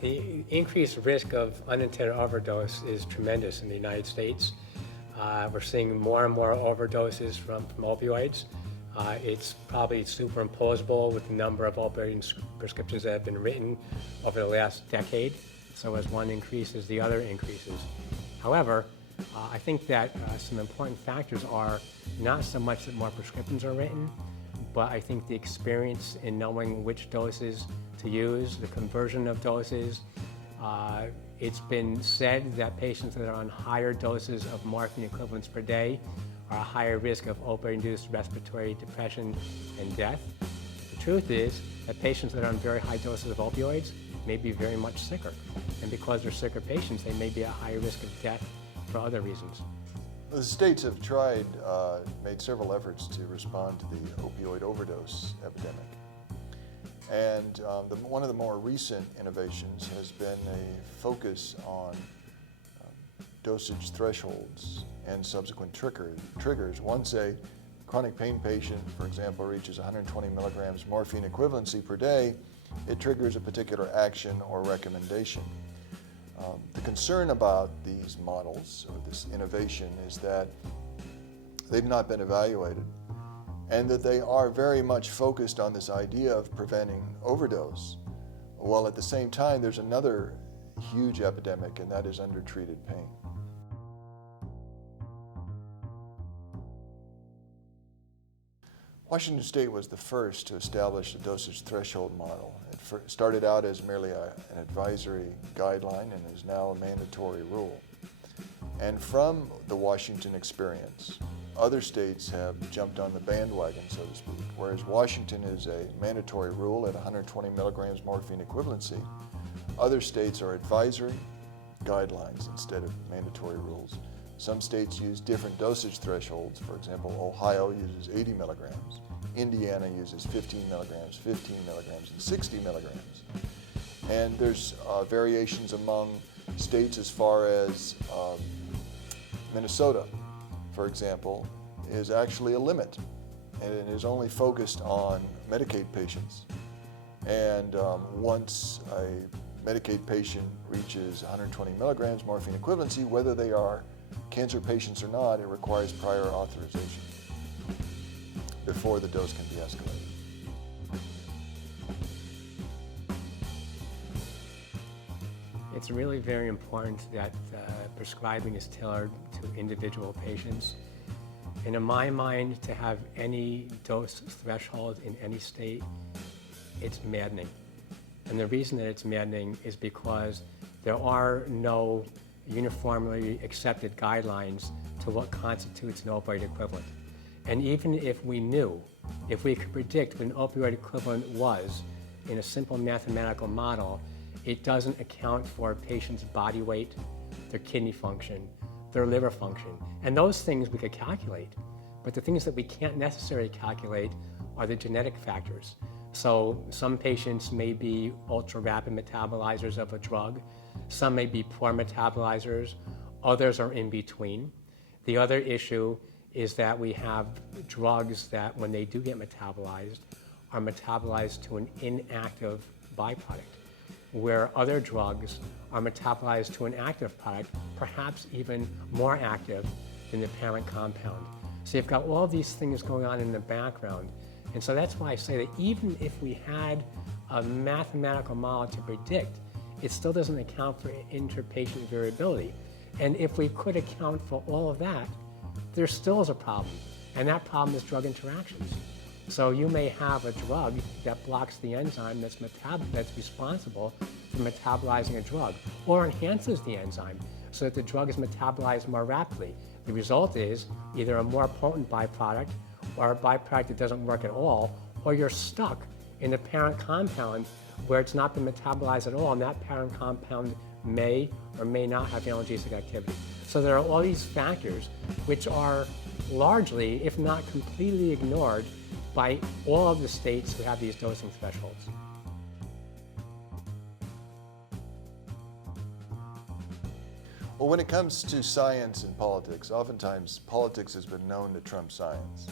The increased risk of unintended overdose is tremendous in the United States. We're seeing more and more overdoses from opioids. It's probably superimposable with the number of opioid prescriptions that have been written over the last decade. So as one increases, the other increases. However, I think that some important factors are not so much that more prescriptions are written, but I think the experience in knowing which doses to use, the conversion of doses. It's been said that patients that are on higher doses of morphine equivalents per day are at higher risk of opioid-induced respiratory depression and death. The truth is that patients that are on very high doses of opioids may be very much sicker. And because they're sicker patients, they may be at higher risk of death for other reasons. The states have made several efforts to respond to the opioid overdose epidemic. And one of the more recent innovations has been a focus on dosage thresholds and subsequent triggers. Once a chronic pain patient, for example, reaches 120 milligrams morphine equivalency per day, it triggers a particular action or recommendation. The concern about these models or this innovation is that they've not been evaluated and that they are very much focused on this idea of preventing overdose, while at the same time there's another huge epidemic, and that is undertreated pain. Washington State was the first to establish a dosage threshold model. It started out as merely an advisory guideline and is now a mandatory rule. And from the Washington experience, other states have jumped on the bandwagon, so to speak. Whereas Washington is a mandatory rule at 120 milligrams morphine equivalency, other states are advisory guidelines instead of mandatory rules. Some states use different dosage thresholds. For example, Ohio uses 80 milligrams. Indiana uses 15 milligrams, 15 milligrams, and 60 milligrams. And there's variations among states as far as Minnesota, for example, is actually a limit, and it is only focused on Medicaid patients. And once a Medicaid patient reaches 120 milligrams morphine equivalency, whether they are cancer patients or not, it requires prior authorization before the dose can be escalated. It's really very important that prescribing is tailored to individual patients. And in my mind, to have any dose threshold in any state, it's maddening. And the reason that it's maddening is because there are no uniformly accepted guidelines to what constitutes an opioid equivalent. And even if we knew, if we could predict what an opioid equivalent was in a simple mathematical model, it doesn't account for a patient's body weight, their kidney function, their liver function. And those things we could calculate. But the things that we can't necessarily calculate are the genetic factors. So some patients may be ultra-rapid metabolizers of a drug. Some may be poor metabolizers. Others are in between. The other issue is that we have drugs that, when they do get metabolized, are metabolized to an inactive byproduct, where other drugs are metabolized to an active product, perhaps even more active than the parent compound. So you've got all these things going on in the background. And so that's why I say that even if we had a mathematical model to predict, it still doesn't account for interpatient variability. And if we could account for all of that, there still is a problem. And that problem is drug interactions. So you may have a drug that blocks the enzyme that's responsible for metabolizing a drug, or enhances the enzyme so that the drug is metabolized more rapidly. The result is either a more potent byproduct or a byproduct that doesn't work at all, or you're stuck in the parent compound where it's not been metabolized at all, and that parent compound may or may not have analgesic activity. So there are all these factors which are largely, if not completely, ignored by all of the states who have these dosing thresholds. Well, when it comes to science and politics, oftentimes politics has been known to trump science.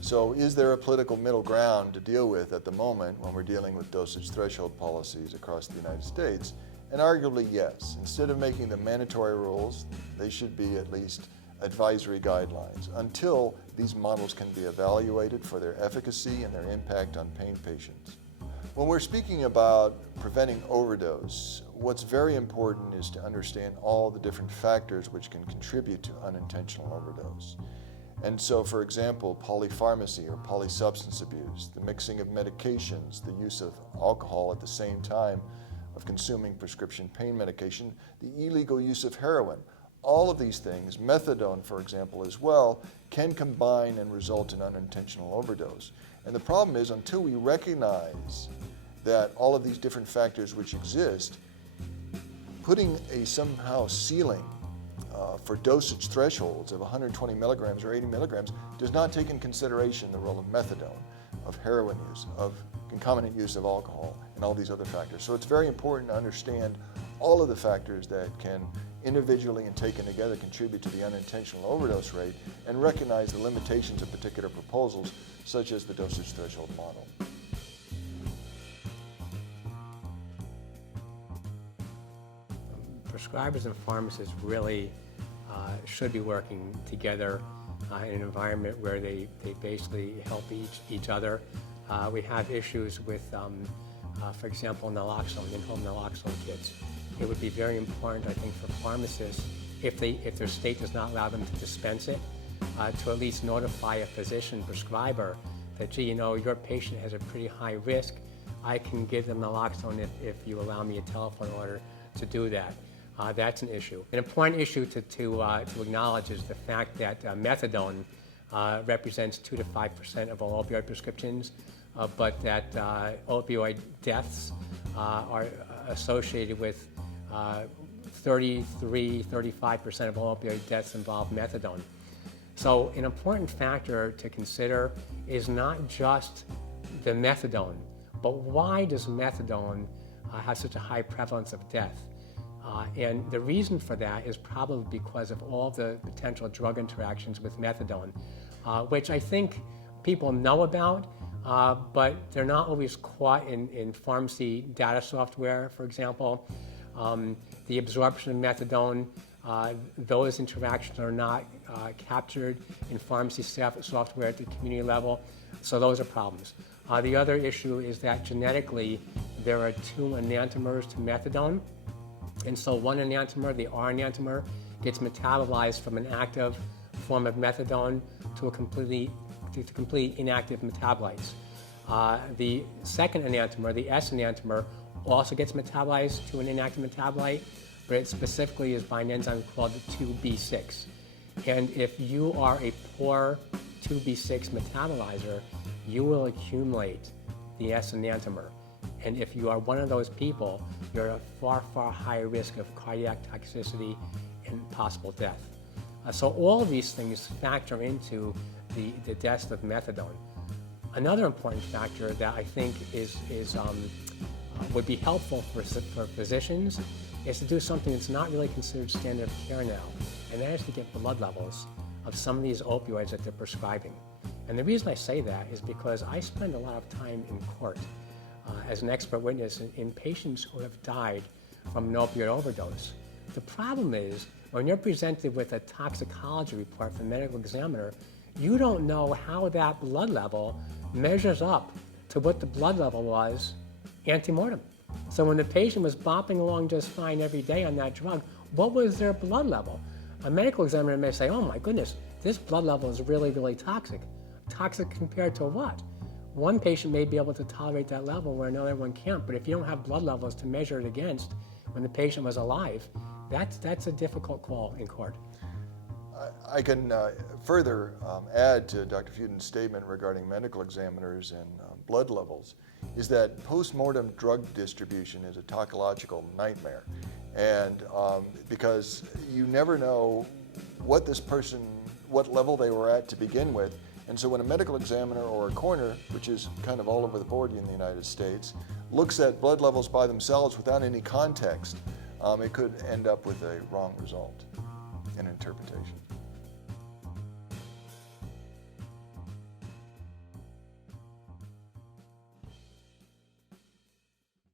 So is there a political middle ground to deal with at the moment when we're dealing with dosage threshold policies across the United States? And arguably, yes. Instead of making them mandatory rules, they should be at least advisory guidelines until these models can be evaluated for their efficacy and their impact on pain patients. When we're speaking about preventing overdose, what's very important is to understand all the different factors which can contribute to unintentional overdose. And so, for example, polypharmacy or polysubstance abuse, the mixing of medications, the use of alcohol at the same time of consuming prescription pain medication, the illegal use of heroin, all of these things, methadone, for example, as well, can combine and result in unintentional overdose. And the problem is, until we recognize that all of these different factors which exist, putting a somehow ceiling for dosage thresholds of 120 milligrams or 80 milligrams does not take in consideration the role of methadone, of heroin use, of concomitant use of alcohol, and all these other factors. So it's very important to understand all of the factors that can individually and taken together contribute to the unintentional overdose rate, and recognize the limitations of particular proposals, such as the dosage threshold model. Prescribers and pharmacists really should be working together in an environment where they basically help each other. We have issues with, for example, naloxone, in-home naloxone kits. It would be very important, I think, for pharmacists, if their state does not allow them to dispense it, to at least notify a physician prescriber that, gee, you know, your patient has a pretty high risk. I can give them naloxone if you allow me a telephone order to do that. That's an issue. An important issue to acknowledge is the fact that methadone represents 2 to 5% of all opioid prescriptions, but that opioid deaths are associated with 35% of all opioid deaths involve methadone. So an important factor to consider is not just the methadone, but why does methadone have such a high prevalence of death? And the reason for that is probably because of all the potential drug interactions with methadone, which I think people know about, but they're not always caught in pharmacy data software, for example. The absorption of methadone, those interactions are not captured in pharmacy software at the community level, so those are problems. The other issue is that genetically there are 2 enantiomers to methadone, and so one enantiomer, the R enantiomer, gets metabolized from an active form of methadone to completely inactive metabolites. The second enantiomer, the S enantiomer, also gets metabolized to an inactive metabolite, but it specifically is by an enzyme called 2B6. And if you are a poor 2B6 metabolizer, you will accumulate the S enantiomer. And if you are one of those people, you're at a far, far higher risk of cardiac toxicity and possible death. So all of these things factor into the deaths of methadone. Another important factor that I think would be helpful for physicians is to do something that's not really considered standard of care now, and that is to get blood levels of some of these opioids that they're prescribing. And the reason I say that is because I spend a lot of time in court as an expert witness in patients who have died from an opioid overdose. The problem is, when you're presented with a toxicology report from a medical examiner, you don't know how that blood level measures up to what the blood level was ante-mortem. So when the patient was bopping along just fine every day on that drug, what was their blood level? A medical examiner may say, oh my goodness, this blood level is really, really toxic. Toxic compared to what? One patient may be able to tolerate that level where another one can't, but if you don't have blood levels to measure it against when the patient was alive, that's a difficult call in court. I can further add to Dr. Fuden's statement regarding medical examiners and blood levels, is that post-mortem drug distribution is a toxicological nightmare. And because you never know what level they were at to begin with. And so when a medical examiner or a coroner, which is kind of all over the board in the United States, looks at blood levels by themselves without any context, it could end up with a wrong result in interpretation.